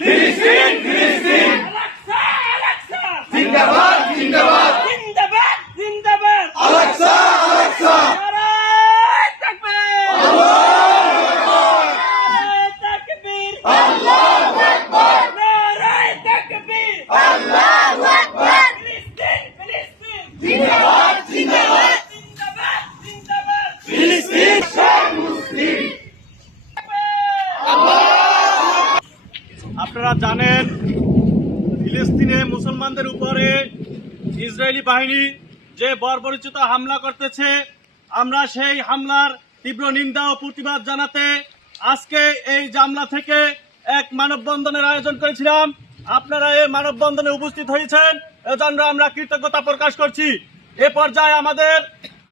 Cristine, Cristine! আপনারা জানেন, ফিলিস্তিনে মুসলমানদের উপরে ইসরায়েলি বাহিনী যে বর্বরিচিত হামলা করতেছে, আমরা সেই হামলার তীব্র নিন্দা ও প্রতিবাদ জানাতে আজকে এই জামলা থেকে এক মানববন্ধনের আয়োজন করেছিলাম। আপনারা এই মানববন্ধনে উপস্থিত হয়েছেন। এজন্য আমরা কৃতজ্ঞতা প্রকাশ করছি। এ পর্যায়ে আমাদের